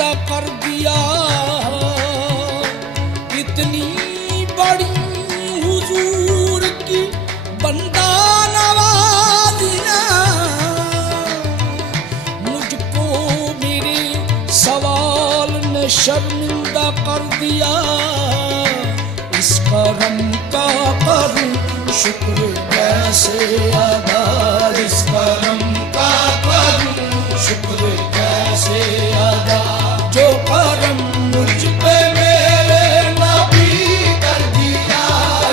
शर्मिंदा कर दिया। इतनी बड़ी हुजूर की बंदा नवाजिया, मुझको मेरे सवाल ने शर्मिंदा कर दिया। इस करम का करूं शुक्र कैसे अदा, इस करम का करूं शुक्र कैसे अदा। जो करम मुझ पे मेरे नबी कर दिया,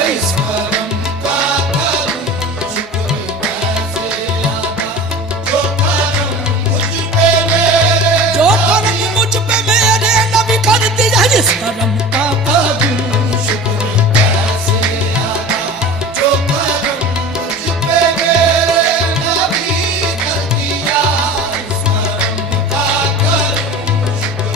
इस करम का करूं शुक्र कैसे अदा। जो करम मुझ पे मेरे नबी कर दिया, इस करम का करूं शुक्र कैसे अदा। जो करम मुझ पे मेरे नबी कर दिया, इस करम का करूं शुक्र।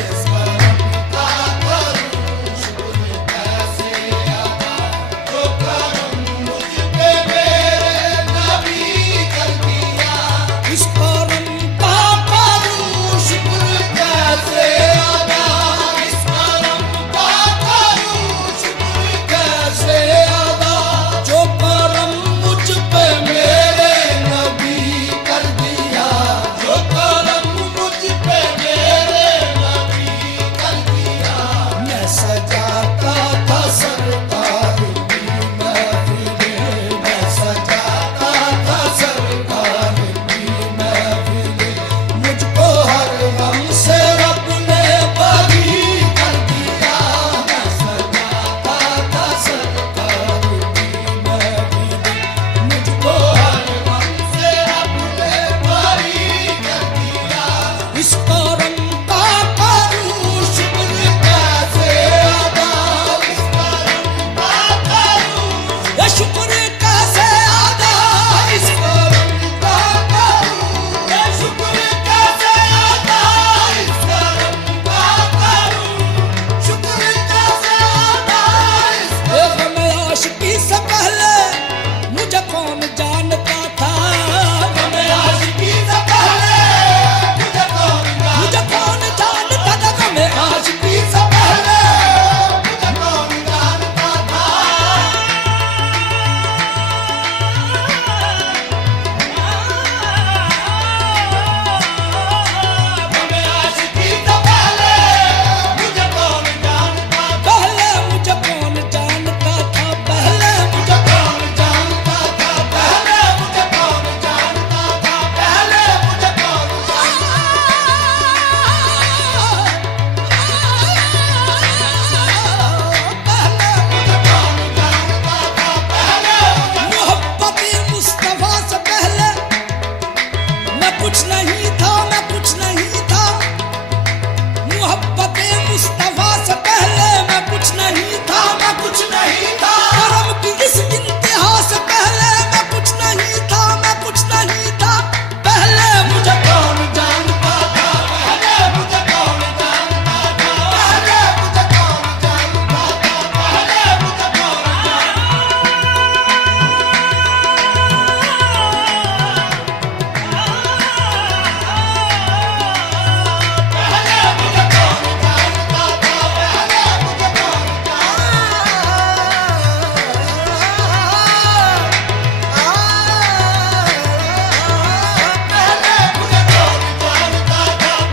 इस करम का करूं शुक्र कैसे अदा। जो करम मुझ पे मेरे नबी कर दिया, इस करम का करूं शुक्र कैसे अदा। इस करम का करूं शुक्र कैसे अदा। जो करम मुझ पे मेरे नबी कर दिया, जो करम मुझ पे मेरे नबी कर दिया। मैं सजाता था सरकार की महफिलें, मैं सजाता था सरकार की महफिलें। मुझको हर गम से रब ने बरी कर दिया। मैं सजाता था सरकार की महफिलें, मुझको हर गम से रब ने बरी कर दिया। इस करम का करूं शुक्र कैसे अदा। इस करम का करूं ये शुक्र कैसे अदा। इस करम का करूं ये शुक्र कैसे अदा। इस करम का करूं शुक्र कैसे अदा। इस गम आशिकी से पहले मुझे कौन जानता था। गम आशिकी से पहले मुझे कौन जानता था। गम आशिकी से पहले मुझे कौन जानता था। गम आशिकी से पहले मुझे कौन जानता था। पहले मुझे कौन जानता था। पहले मुझे कौन जानता था। पहले मुझे कौन जानता था। पहले मुझे कौन मोहब्बत मुस्तफा से पहले मैं कुछ नहीं था। मैं कुछ नहीं था। मोहब्बत मुस्तफा से पहले मैं कुछ नहीं था। मैं कुछ नहीं था। करम की इस इंतहा से पहले मैं कुछ नहीं था। मैं कुछ नहीं था। पहले मुझे कौन जानता था। पहले मुझे कौन जानता था। पहले मुझे कौन जानता था।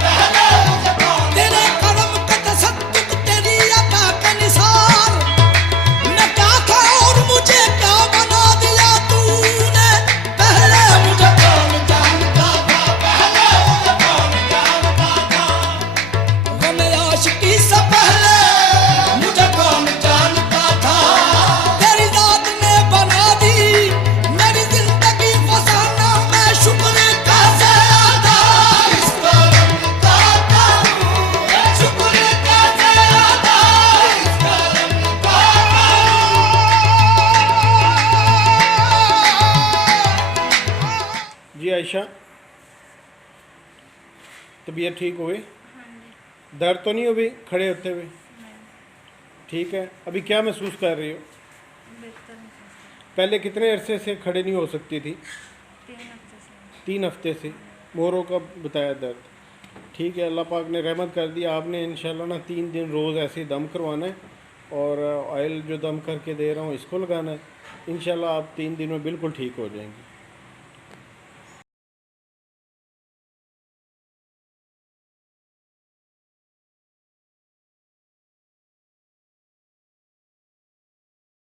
पहले मुझे कौन तेरे करम का तसद्दुक तेरी अता का निसार। मैं क्या था और मुझे क्या बना दिया तूने। पहले मुझे कौन जानता था। पहले मुझे कौन जानता था। गम आशिकी से पहले मुझे कौन जानता था। तेरी जात ने बना दी मेरी जिंदगी फसाना। मैं शुक्र कैसे अदा। इस करम का करूं ये शुक्र कैसे अदा। इस करम का जी आयशा, तबीयत ठीक होवे? दर्द तो नहीं हो भी खड़े होते हुए? नहीं, ठीक है, अभी क्या महसूस कर रही हो? बेहतर महसूस कर पहले कितने अरसे से खड़े नहीं हो सकती थी? 3 हफ्ते से। 3 हफ्ते से। मोरों का बताया दर्द। ठीक है, अल्लाह पाक ने रहमत कर दी। आपने इंशाल्लाह ना 3 दिन रोज़ ऐसे ही दम करवाना है, और ऑयल जो दम करके दे रहा हूँ इसको लगाना है। इंशाल्लाह आप 3 दिन में बिल्कुल ठीक हो जाएंगे।